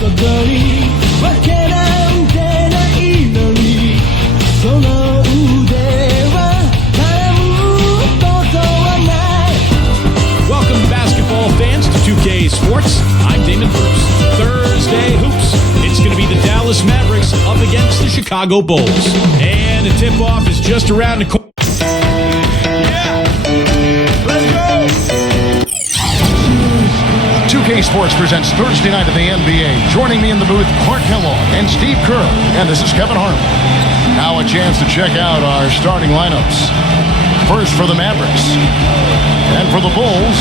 ことにわけなんてないのにその腕は絡むことはない Welcome basketball fans to 2K Sports. I'm Damon Bruce. Thursday Hoops. It's going to be the Dallas Mavericks up against the Chicago Bulls. And the tip-off is just around the corner. 2K Sports presents Thursday Night of the NBA. Joining me in the booth, Clark Kellogg and Steve Kerr. And this is Kevin Harmon. Now a chance to check out our starting lineups. First for the Mavericks. And for the Bulls.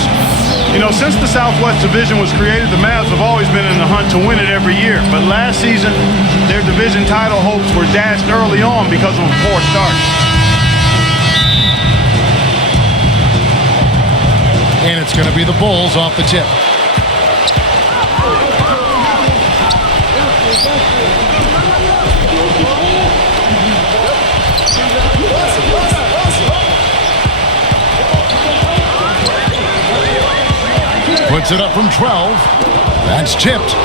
You know, since the Southwest Division was created, the Mavs have always been in the hunt to win it every year. But last season, their division title hopes were dashed early on because of a poor start. And it's going to be the Bulls off the tip. Puts it up from 12. That's tipped.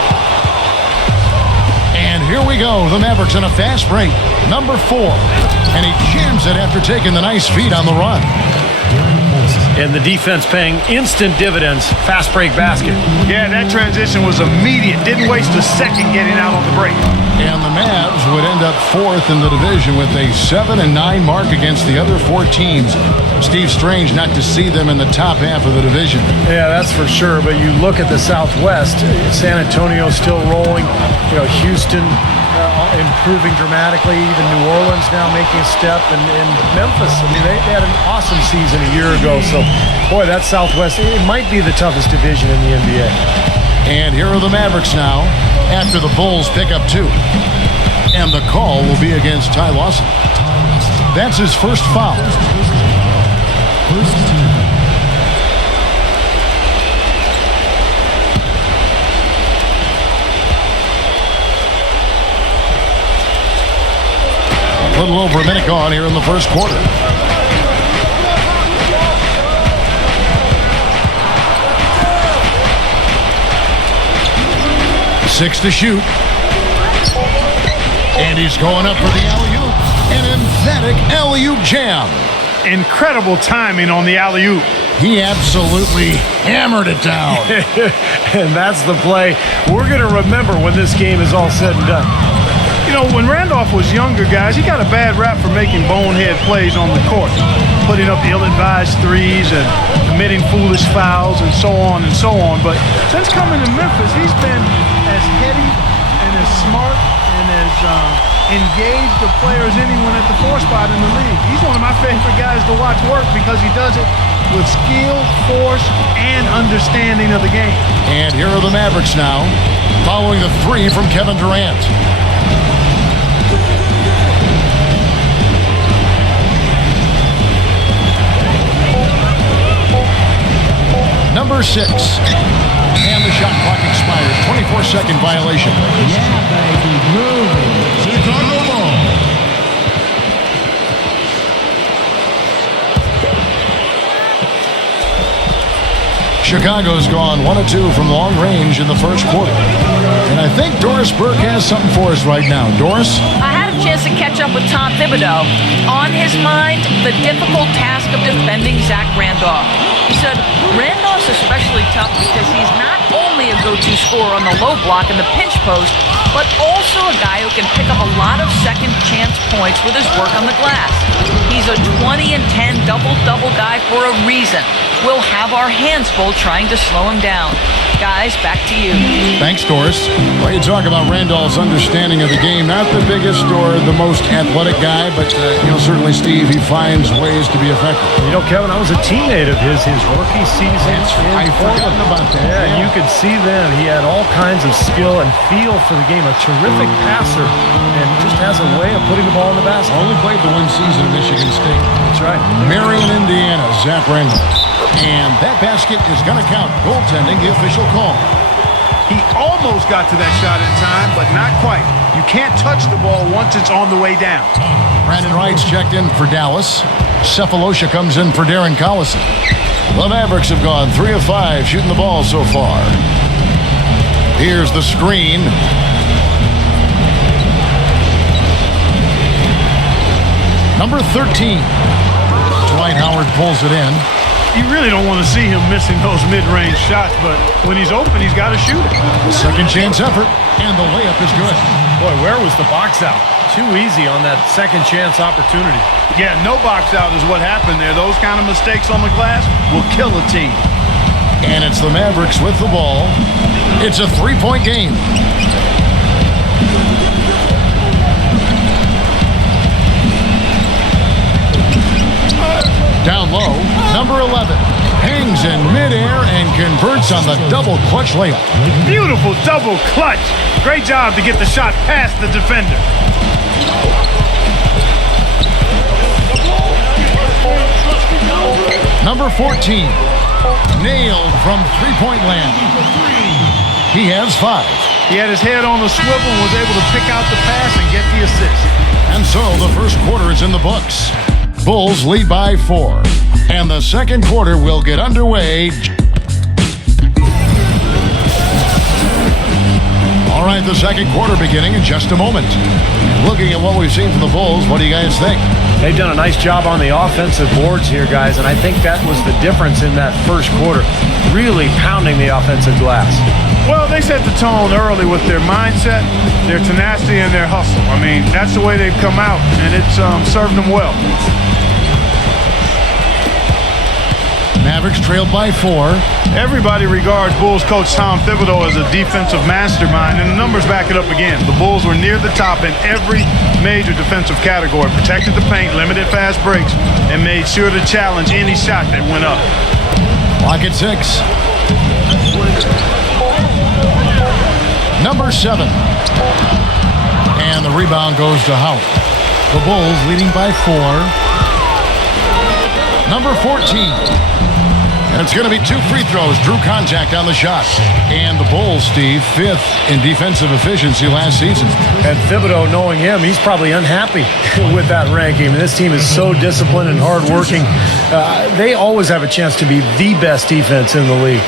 And here we go. The Mavericks in a fast break. Number 4. And he jams it after taking the nice feed on the run. And the defense paying instant dividends. Fast break basket. Yeah, that transition was immediate. Didn't waste a second getting out on the break. And the Mavs would end up 4th in the division with a 7-9 mark against the other 4 teams. Steve, strange not to see them in the top half of the division. Yeah, that's for sure. But you look at the Southwest, San Antonio still rolling. You know, Houston improving dramatically. Even New Orleans now making a step. And Memphis, I mean, they had an awesome season a year ago. So, boy, that Southwest, it might be the toughest division in the NBA. And here are the Mavericks now after the Bulls pick up 2. And the call will be against Ty Lawson. That's his first foul. A little over a minute gone here in the first quarter. Six to shoot. And he's going up for the alley-oop. An emphatic alley-oop jam. Incredible timing on the alley-oop. He absolutely hammered it down. And that's the play we're going to remember when this game is all said and done. You know, when Randolph was younger, guys, he got a bad rap for making bonehead plays on the court. Putting up ill-advised threes and committing foolish fouls and so on and so on. But since coming to Memphis, he's been as heady and as smart and as engaged a player as anyone at the 4 spot in the league. He's one of my favorite guys to watch work because he does it with skill, force, and understanding of the game. And here are the Mavericks now, following the 3 from Kevin Durant. Number 6. And the shot clock expires. 24-second violation. Yeah, baby, moving. Chicago ball. Chicago's gone 1 of 2 from long range in the first quarter. And I think Doris Burke has something for us right now. Doris? I had a chance to catch up with Tom Thibodeau. On his mind, the difficult task of defending Zach Randolph. He said, Randolph's especially tough because he's not only a go-to scorer on the low block and the pinch post, but also a guy who can pick up a lot of second chance points with his work on the glass. He's a 20 and 10 double-double guy for a reason. We'll have our hands full trying to slow him down. Guys, back to you. Thanks, Doris. Well, you talk about Randolph's understanding of the game. Not the biggest or the most athletic guy, but, certainly, Steve, he finds ways to be effective. You know, Kevin, I was a teammate of his rookie season. I've forgotten about that. Yeah, you could see then he had all kinds of skill and feel for the game. A terrific passer and just has a way of putting the ball in the basket. Only played the 1 season at Michigan State. That's right. Marion, Indiana, Zach Randolph. And that basket is going to count. Goaltending, the official call. He almost got to that shot in time, but not quite. You can't touch the ball once it's on the way down. Brandon Wright's checked in for Dallas. Cephalosha comes in for Darren Collison. The Mavericks have gone 3 of 5 shooting the ball so far. Here's the screen. Number 13. Dwight Howard pulls it in. You really don't want to see him missing those mid-range shots, but when he's open, he's got to shoot it. Second chance effort, and the layup is good. Boy, where was the box out? Too easy on that second chance opportunity. Yeah, no box out is what happened there. Those kind of mistakes on the glass will kill a team. And it's the Mavericks with the ball. It's a three-point game. Down low, number 11 hangs in midair and converts on the double clutch layup. Beautiful double clutch. Great job to get the shot past the defender. Number 14, nailed from three-point land. He has 5. He had his head on the swivel and was able to pick out the pass and get the assist. And so the first quarter is in the books. Bulls lead by 4, and the second quarter will get underway. All right, the second quarter beginning in just a moment. Looking at what we've seen from the Bulls, what do you guys think? They've done a nice job on the offensive boards here, guys, and I think that was the difference in that first quarter. Really pounding the offensive glass. Well, they set the tone early with their mindset, their tenacity, and their hustle. I mean, that's the way they've come out, and it's served them well. Mavericks trailed by 4. Everybody regards Bulls coach Tom Thibodeau as a defensive mastermind, and the numbers back it up again. The Bulls were near the top in every major defensive category, protected the paint, limited fast breaks, and made sure to challenge any shot that went up. Clock at 6. Number 7. And the rebound goes to Howard. The Bulls leading by 4. Number 14. And it's going to be 2 free throws. Drew contact on the shot. And the Bulls, Steve, 5th in defensive efficiency last season. And Thibodeau, knowing him, he's probably unhappy with that ranking. I mean, this team is so disciplined and hardworking. They always have a chance to be the best defense in the league.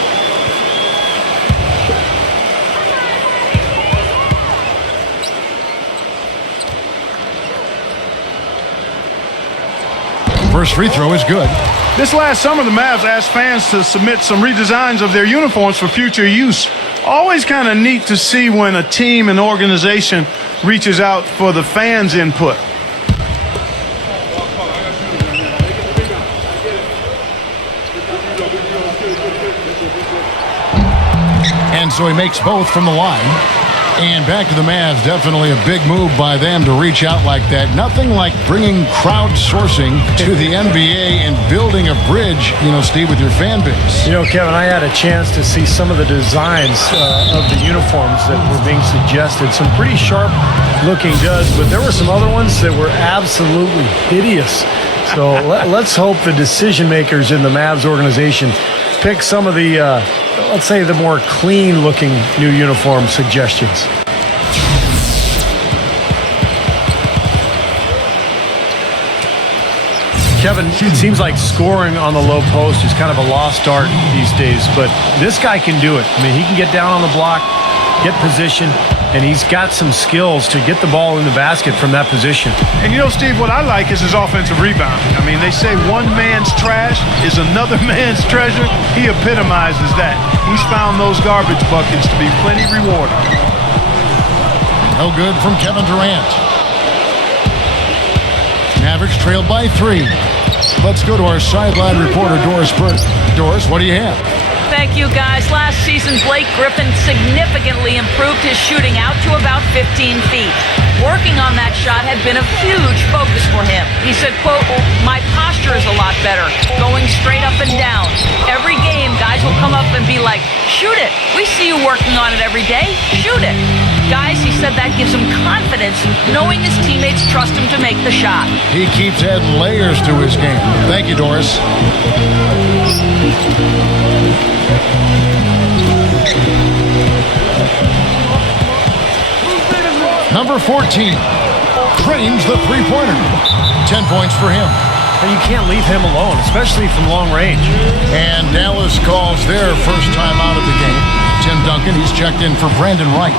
First free throw is good. This last summer, the Mavs asked fans to submit some redesigns of their uniforms for future use. Always kind of neat to see when a team and organization reaches out for the fans' input. And so he makes both from the line. And back to the Mavs, definitely a big move by them to reach out like that. Nothing like bringing crowdsourcing to the NBA and building a bridge, Steve, with your fan base. Kevin, I had a chance to see some of the designs of the uniforms that were being suggested. Some pretty sharp-looking duds, but there were some other ones that were absolutely hideous. So let's hope the decision makers in the Mavs organization pick some of the, let's say, the more clean-looking new uniform suggestions. Kevin, it seems like scoring on the low post is kind of a lost art these days, but this guy can do it. I mean, he can get down on the block, get position, and he's got some skills to get the ball in the basket from that position. And Steve, what I like is his offensive rebounding. I mean, they say one man's trash is another man's treasure. He epitomizes that. He's found those garbage buckets to be plenty rewarding. No good from Kevin Durant. Mavericks trailed by 3. Let's go to our sideline reporter, Doris Burke. Doris, what do you have? Thank you, guys. Last season, Blake Griffin significantly improved his shooting out to about 15 feet. Working on that shot had been a huge focus for him. He said, quote, "My posture is a lot better, going straight up and down. Every game, guys will come up and be like, 'Shoot it. We see you working on it every day. Shoot it.' Guys," he said, that gives him confidence knowing his teammates trust him to make the shot. He keeps adding layers to his game. Thank you, Doris. Number 14 trains the three-pointer. 10 points for him. And you can't leave him alone, especially from long range. And Dallas calls their first time out of the game. Tim Duncan second. He's checked in for Brandon Wright.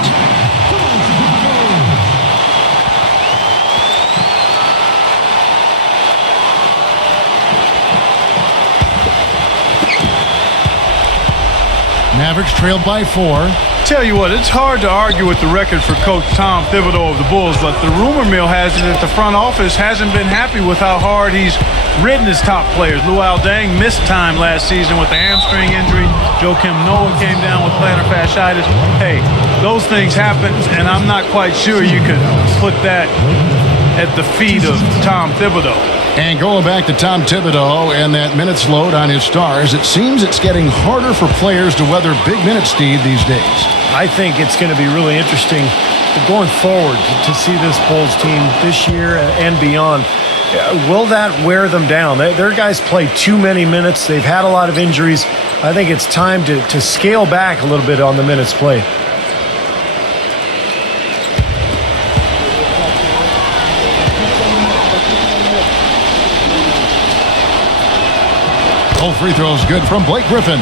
Mavericks trailed by 4. Tell you what, it's hard to argue with the record for Coach Tom Thibodeau of the Bulls, but the rumor mill has it that the front office hasn't been happy with how hard he's ridden his top players. Luol Deng missed time last season with the hamstring injury. Joakim Noah came down with plantar fasciitis. Hey, those things happen, and I'm not quite sure you could put that at the feet of Tom Thibodeau. And going back to Tom Thibodeau and that minutes load on his stars, it seems it's getting harder for players to weather big minutes, Steve, these days. I think it's going to be really interesting going forward to see this Bulls team this year and beyond. Will that wear them down? Their guys play too many minutes. They've had a lot of injuries. I think it's time to scale back a little bit on the minutes played. Both free throws good from Blake Griffin.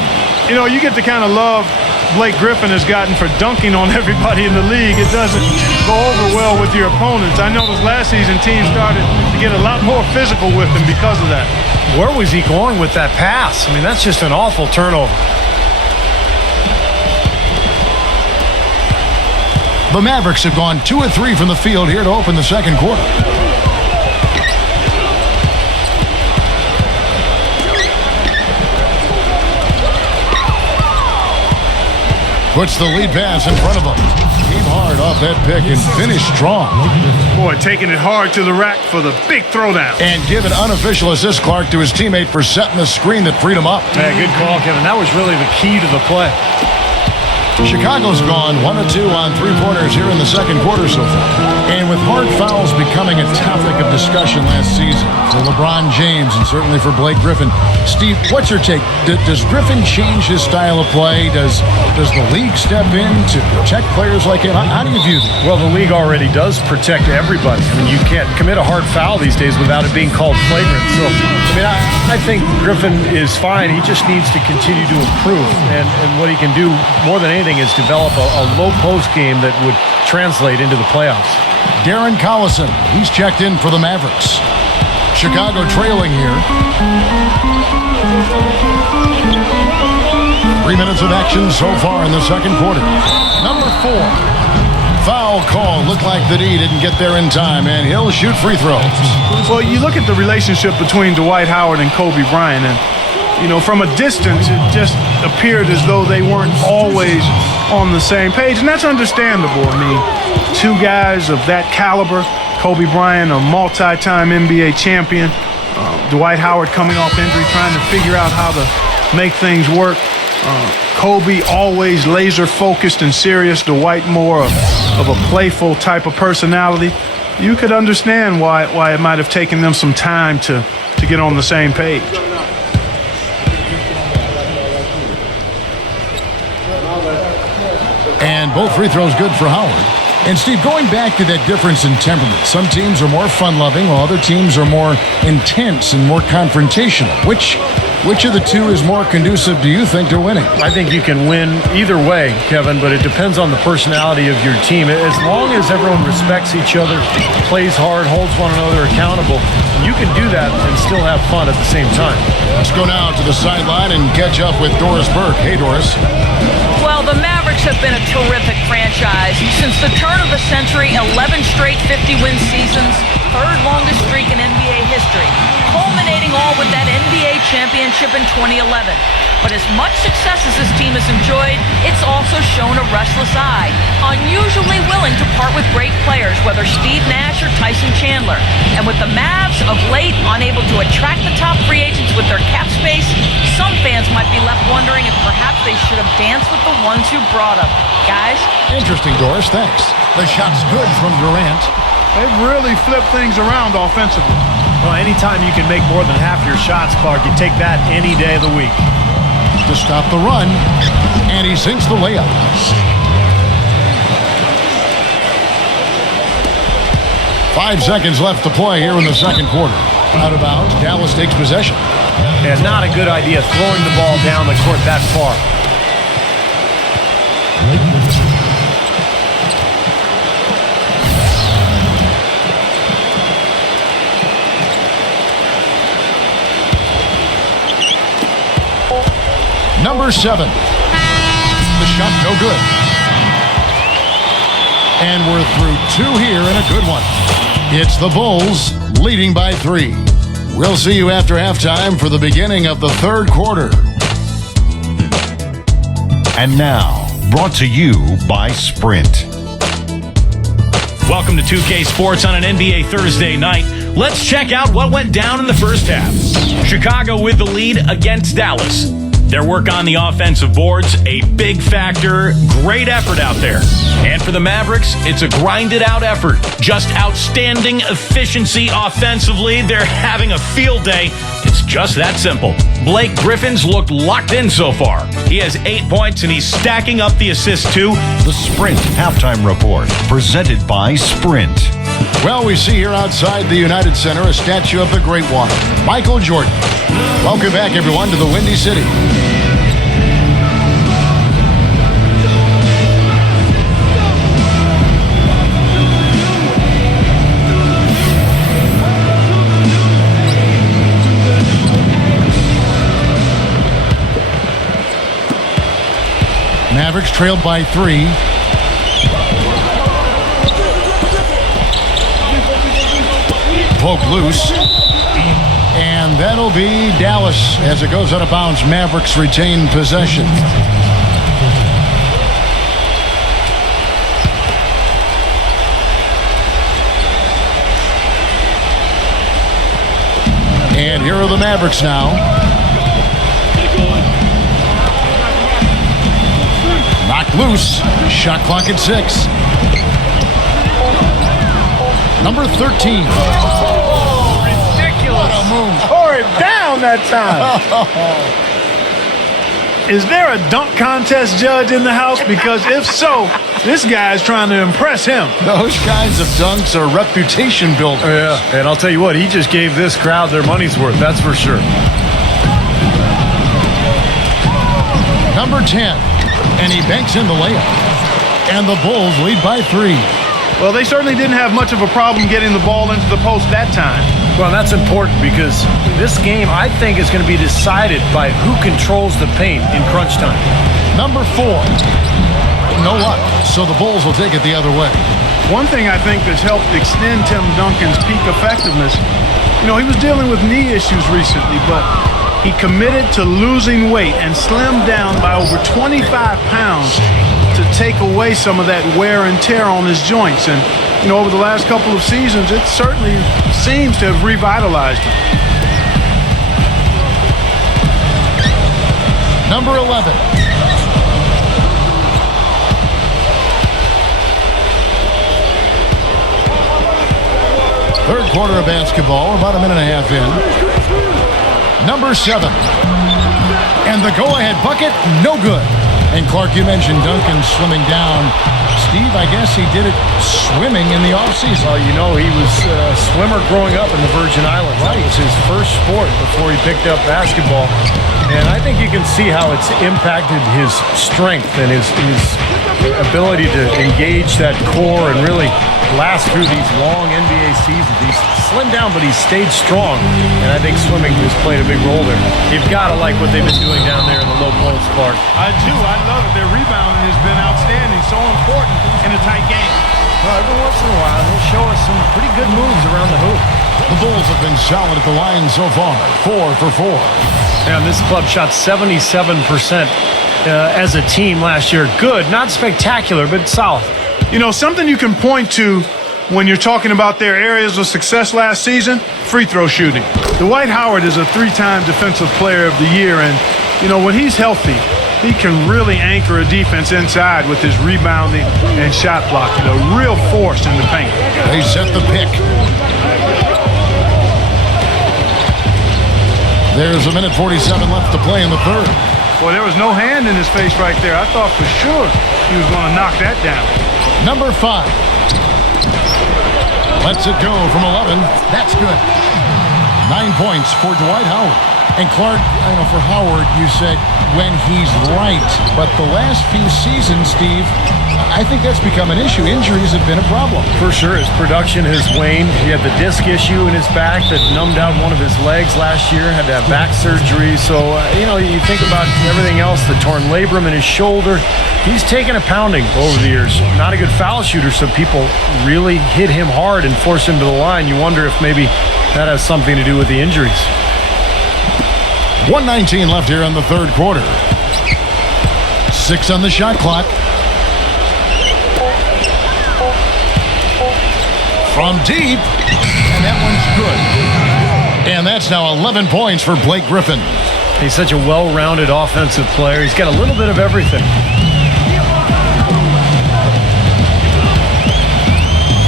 You know, you get the kind of love Blake Griffin has gotten for dunking on everybody in the league. It doesn't go over well with your opponents. I noticed last season teams started to get a lot more physical with him because of that. Where was he going with that pass? I mean, that's just an awful turnover. The Mavericks have gone 2 of 3 from the field here to open the second quarter. Puts the lead pass in front of him. Came hard off that pick and finished strong. Boy, taking it hard to the rack for the big throwdown. And give an unofficial assist, Clark, to his teammate for setting the screen that freed him up. Yeah, good call, Kevin. That was really the key to the play. Chicago's gone 1 of 2 on three-pointers here in the second quarter so far. And with hard fouls becoming a topic of discussion last season for LeBron James and certainly for Blake Griffin, Steve, what's your take? Does Griffin change his style of play? Does the league step in to protect players like him? How do you view that? Well, the league already does protect everybody. I mean, you can't commit a hard foul these days without it being called flagrant. So, I mean, I think Griffin is fine. He just needs to continue to improve. And what he can do more than anything is develop a low post game that would translate into the playoffs. Darren Collison, he's checked in for the Mavericks. Chicago trailing here. 3 minutes of action so far in the second quarter. Number 4. Foul call. Looked like the D didn't get there in time, and he'll shoot free throws. Well, you look at the relationship between Dwight Howard and Kobe Bryant, and you know, from a distance, it just appeared as though they weren't always on the same page, and that's understandable. I mean, two guys of that caliber, Kobe Bryant, a multi-time NBA champion, Dwight Howard coming off injury, trying to figure out how to make things work. Kobe always laser-focused and serious, Dwight more of a playful type of personality. You could understand why it might have taken them some time to get on the same page. And both free throws good for Howard. And Steve, going back to that difference in temperament, some teams are more fun-loving while other teams are more intense and more confrontational. Which of the two is more conducive, do you think, to winning? I think you can win either way, Kevin, but it depends on the personality of your team. As long as everyone respects each other, plays hard, holds one another accountable, you can do that and still have fun at the same time. Let's go now to the sideline and catch up with Doris Burke. Hey, Doris. Well, the Mavericks have been a terrific franchise. Since the turn of the century, 11 straight 50-win seasons, third longest streak in NBA history, culminating all with that NBA championship in 2011. But as much success as this team has enjoyed, it's also shown a restless eye, unusually willing to part with great players, whether Steve Nash or Tyson Chandler. And with the Mavs of late unable to attract the top free agents with their cap space, some fans might be left wondering if perhaps they should have danced with the ones who brought them. Guys? Interesting, Doris. Thanks. The shot's good from Durant. They've really flipped things around offensively. Well, anytime you can make more than half your shots, Clark, you take that any day of the week. To stop the run, and he sinks the layup. Five seconds left to play here in the second quarter. Out of bounds, Dallas takes possession. Yeah, not a good idea throwing the ball down the court that far. Number 7. The shot no good. And we're through 2 here and a good one. It's the Bulls leading by 3. We'll see you after halftime for the beginning of the third quarter. And now, brought to you by Sprint. Welcome to 2K Sports on an NBA Thursday night. Let's check out what went down in the first half. Chicago with the lead against Dallas. Their work on the offensive boards, a big factor. Great effort out there. And for the Mavericks, it's a grinded-out effort. Just outstanding efficiency offensively. They're having a field day. It's just that simple. Blake Griffin's looked locked in so far. He has 8 points, and he's stacking up the assists, too. The Sprint Halftime Report, presented by Sprint. Well, we see here outside the United Center a statue of the Great One, Michael Jordan. Welcome back, everyone, to the Windy City. Mavericks trailed by 3. Poke loose. And that'll be Dallas as it goes out of bounds. Mavericks retain possession. And here are the Mavericks now. Knocked loose. Shot clock at 6. Number 13. Ridiculous. What a move. Tore it down that time. Is there a dunk contest judge in the house? Because if so, this guy's trying to impress him. Those kinds of dunks are reputation builders. Yeah, and I'll tell you what, he just gave this crowd their money's worth, that's for sure. Number 10. And he banks in the layup. And the Bulls lead by 3. Well, they certainly didn't have much of a problem getting the ball into the post that time. Well, that's important because this game, I think, is going to be decided by who controls the paint in crunch time. Number 4. No luck, so the Bulls will take it the other way. One thing I think that's helped extend Tim Duncan's peak effectiveness, he was dealing with knee issues recently, but he committed to losing weight and slimmed down by over 25 pounds to take away some of that wear and tear on his joints. And, over the last couple of seasons, it certainly seems to have revitalized him. Number 11. Third quarter of basketball, about a minute and a half in. Number 7. And the go-ahead bucket, no good. And Clark, you mentioned Duncan swimming down. Steve, I guess he did it swimming in the offseason. Well, he was a swimmer growing up in the Virgin Islands. That was his first sport before he picked up basketball. And I think you can see how it's impacted his strength and his ability to engage that core and really last through these long NBA seasons. He's slimmed down, but he's stayed strong. And I think swimming has played a big role there. You've got to like what they've been doing down there in the low post, Clark. I do. I love it. Their rebounding has been outstanding. So important in a tight game. Well, every once in a while, he'll show us some pretty good moves around the hoop. The Bulls have been solid at the line so far. 4 for 4. And this club shot 77% as a team last year. Good, not spectacular, but solid. Something you can point to when you're talking about their areas of success last season, free throw shooting. Dwight Howard is a 3-time Defensive Player of the Year, and, when he's healthy, he can really anchor a defense inside with his rebounding and shot blocking. A real force in the paint. They set the pick. There's a minute 47 left to play in the third. Boy, there was no hand in his face right there. I thought for sure he was going to knock that down. Number 5. Lets it go from 11. That's good. 9 points for Dwight Howard. And Clark, I know for Howard, you said when he's right. But the last few seasons, Steve, I think that's become an issue. Injuries have been a problem. For sure, his production has waned. He had the disc issue in his back that numbed out one of his legs last year, had to have back surgery. So, you think about everything else, the torn labrum in his shoulder. He's taken a pounding over the years. Not a good foul shooter, so people really hit him hard and force him to the line. You wonder if maybe that has something to do with the injuries. 1:19 left here in the third quarter. 6 on the shot clock. From deep, and that one's good. And that's now 11 points for Blake Griffin. He's such a well-rounded offensive player. He's got a little bit of everything.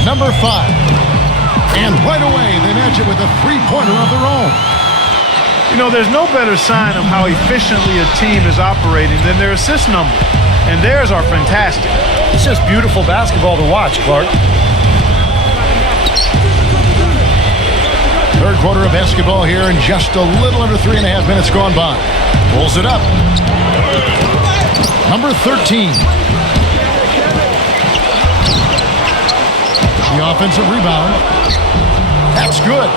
Number 5. And right away, they match it with a three-pointer of their own. There's no better sign of how efficiently a team is operating than their assist number. And theirs are fantastic. It's just beautiful basketball to watch, Clark. Third quarter of basketball here, and just a little under 3.5 minutes gone by. Pulls it up. Number 13. The offensive rebound. That's good.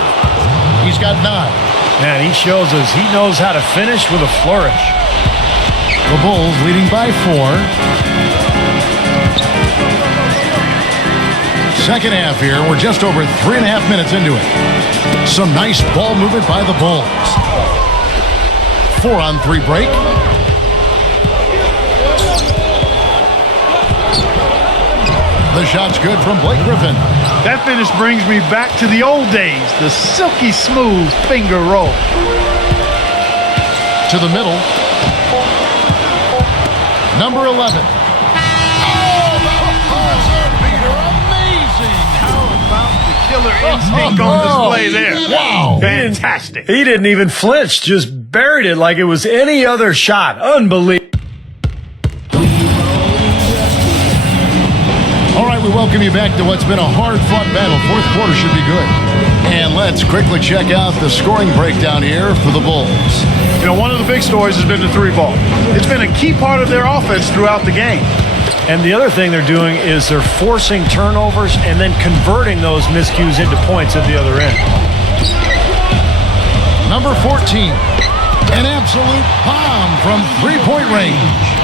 He's got 9. Man, he shows us he knows how to finish with a flourish. The Bulls leading by 4. Second half here. We're just over 3.5 minutes into it. Some nice ball movement by the Bulls. 4-on-3 break. The shot's good from Blake Griffin. That finish brings me back to the old days, the silky smooth finger roll. To the middle. Number 11. Oh, the buzzer beater. Amazing. How about the killer instinct on display there? Wow. Fantastic. He didn't even flinch, just buried it like it was any other shot. Unbelievable. All right, we welcome you back to what's been a hard-fought battle. Fourth quarter should be good. And let's quickly check out the scoring breakdown here for the Bulls. One of the big stories has been the 3-ball. It's been a key part of their offense throughout the game. And the other thing they're doing is they're forcing turnovers and then converting those miscues into points at the other end. Number 14. An absolute bomb from three-point range.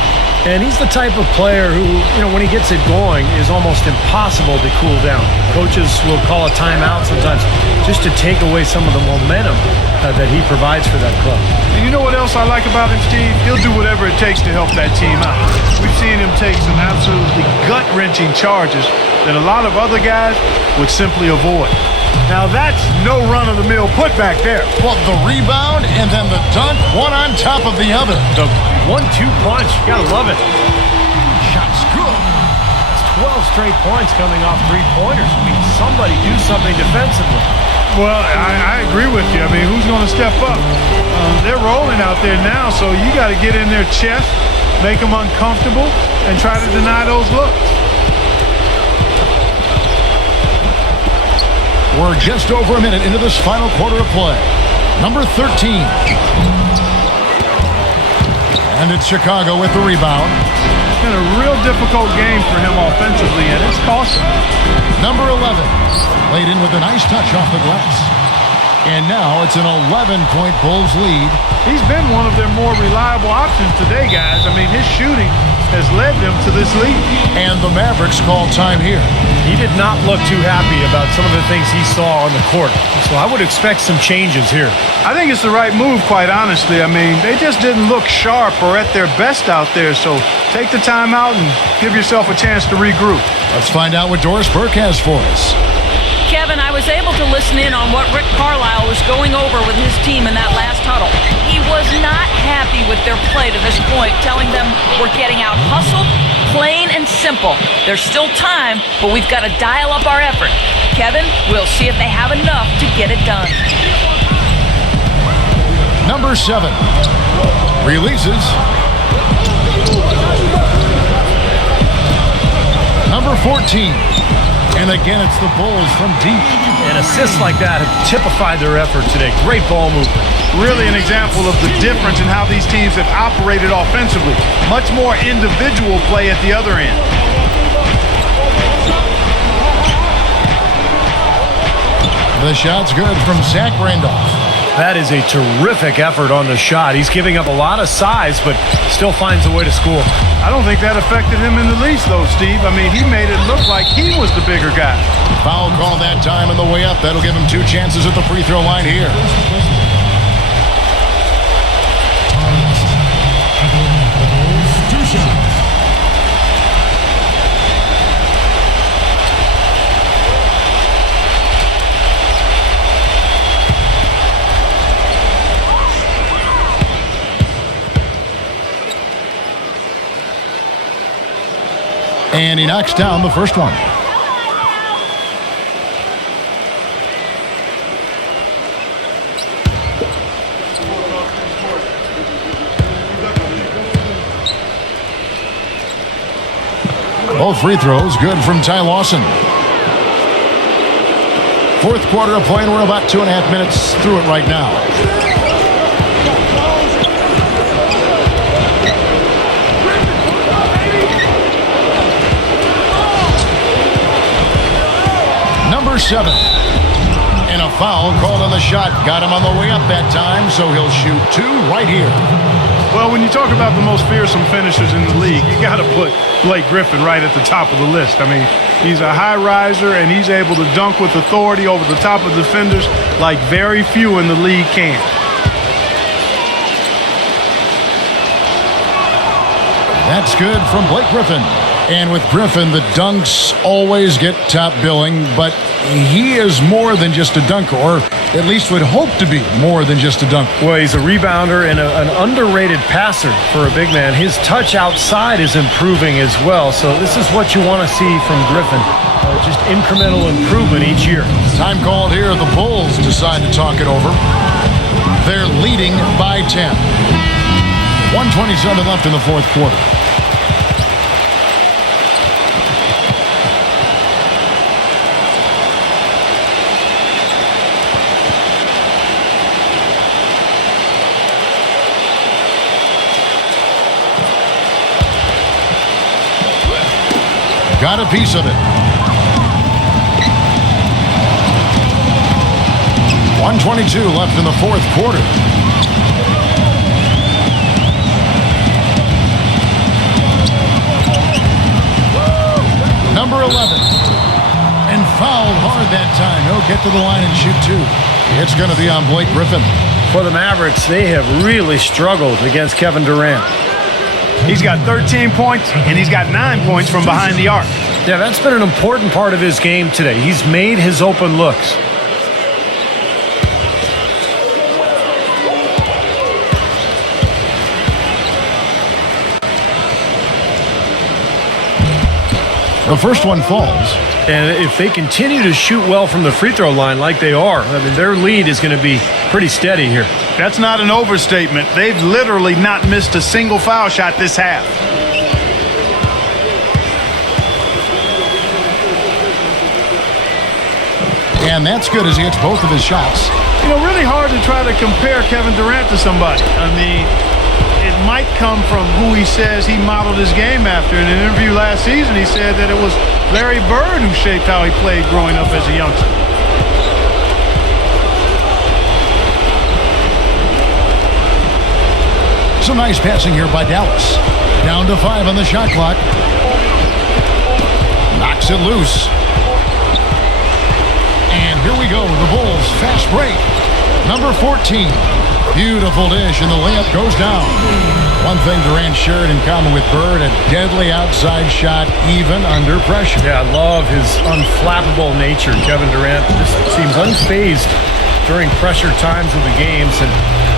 And he's the type of player who, when he gets it going, is almost impossible to cool down. Coaches will call a timeout sometimes just to take away some of the momentum that he provides for that club. And you know what else I like about him, Steve? He'll do whatever it takes to help that team out. We've seen him take some absolutely gut-wrenching charges that a lot of other guys would simply avoid. Now that's no run-of-the-mill putback there. Well, the rebound and then the dunk, one on top of the other. The 1-2 punch, you gotta love it. Shot's good. It's 12 straight points coming off three-pointers. I mean, somebody do something defensively. Well, I agree with you. I mean, who's going to step up? They're rolling out there now, so you got to get in their chest, make them uncomfortable, and try to deny those looks. We're just over a minute into this final quarter of play. Number 13. And it's Chicago with the rebound. It's been a real difficult game for him offensively, and it's costing. Number 11. Laid in with a nice touch off the glass. And now it's an 11-point Bulls lead. He's been one of their more reliable options today, guys. I mean, his shooting has led them to this lead. And the Mavericks call time here. He did not look too happy about some of the things he saw on the court. So I would expect some changes here. I think it's the right move, quite honestly. I mean, they just didn't look sharp or at their best out there. So take the time out and give yourself a chance to regroup. Let's find out what Doris Burke has for us. Kevin, I was able to listen in on what Rick Carlisle was going over with his team in that last huddle. He was not happy with their play to this point, telling them we're getting out hustled, plain and simple. There's still time, but we've got to dial up our effort. Kevin, we'll see if they have enough to get it done. Number 7. Releases. Number 14. And again, it's the Bulls from deep. And assists like that have typified their effort today. Great ball movement. Really an example of the difference in how these teams have operated offensively. Much more individual play at the other end. The shot's good from Zach Randolph. That is a terrific effort on the shot. He's giving up a lot of size, but still finds a way to score. I don't think that affected him in the least, though, Steve. I mean, he made it look like he was the bigger guy. Foul call that time on the way up. That'll give him 2 chances at the free throw line here. And he knocks down the first one. Both free throws good from Ty Lawson. Fourth quarter of play, and we're about 2.5 minutes through it right now. Number 7. And a foul called on the shot. Got him on the way up that time, so he'll shoot 2 right here. Well, when you talk about the most fearsome finishers in the league, you got to put Blake Griffin right at the top of the list. I mean, he's a high riser, and he's able to dunk with authority over the top of defenders like very few in the league can. That's good from Blake Griffin. And with Griffin, the dunks always get top billing, but he is more than just a dunker, or at least would hope to be more than just a dunker. Well, he's a rebounder and an underrated passer for a big man. His touch outside is improving as well, so this is what you want to see from Griffin. Just incremental improvement each year. Time called here. The Bulls decide to talk it over. They're leading by 10. 1:27 left in the fourth quarter. Got a piece of it. 1:22 left in the fourth quarter. Number 11. And fouled hard that time. He'll get to the line and shoot 2. It's going to be on Blake Griffin. For the Mavericks, they have really struggled against Kevin Durant. He's got 13 points, and he's got 9 points from behind the arc. Yeah, that's been an important part of his game today. He's made his open looks. The first one falls. And if they continue to shoot well from the free throw line like they are, I mean, their lead is going to be pretty steady here. That's not an overstatement. They've literally not missed a single foul shot this half. And that's good as he hits both of his shots. You know, really hard to try to compare Kevin Durant to somebody. I mean, it might come from who he says he modeled his game after. In an interview last season, he said that it was Larry Bird who shaped how he played growing up as a youngster. Some nice passing here by Dallas. Down to 5 on the shot clock. Knocks it loose. And here we go. The Bulls fast break. Number 14. Beautiful dish, and the layup goes down. One thing Durant shared in common with Bird, a deadly outside shot, even under pressure. Yeah, I love his unflappable nature. Kevin Durant just seems unfazed during pressure times of the games, and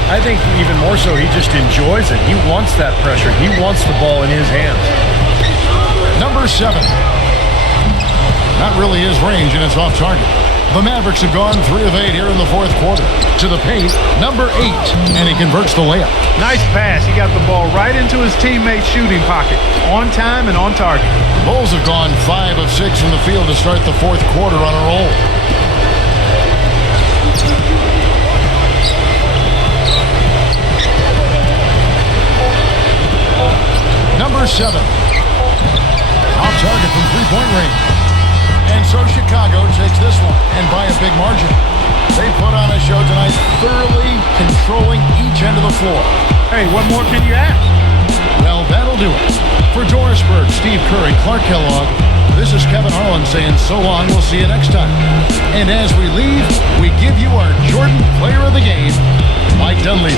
I think even more so, he just enjoys it. He wants that pressure. He wants the ball in his hands. Number 7. Not really his range, and it's off target. The Mavericks have gone 3 of 8 here in the fourth quarter. To the paint, number 8, and he converts the layup. Nice pass. He got the ball right into his teammate's shooting pocket. On time and on target. Bulls have gone 5 of 6 from the field to start the fourth quarter on a roll. Number 7. Off target from three-point range. And so Chicago takes this one, and by a big margin. They put on a show tonight, thoroughly controlling each end of the floor. Hey, what more can you ask? Well, that'll do it. For Doris Burke, Steve Kerr, and Clark Kellogg, this is Kevin Harlan saying so long. We'll see you next time. And as we leave, we give you our Jordan Player of the Game, Mike Dunleavy.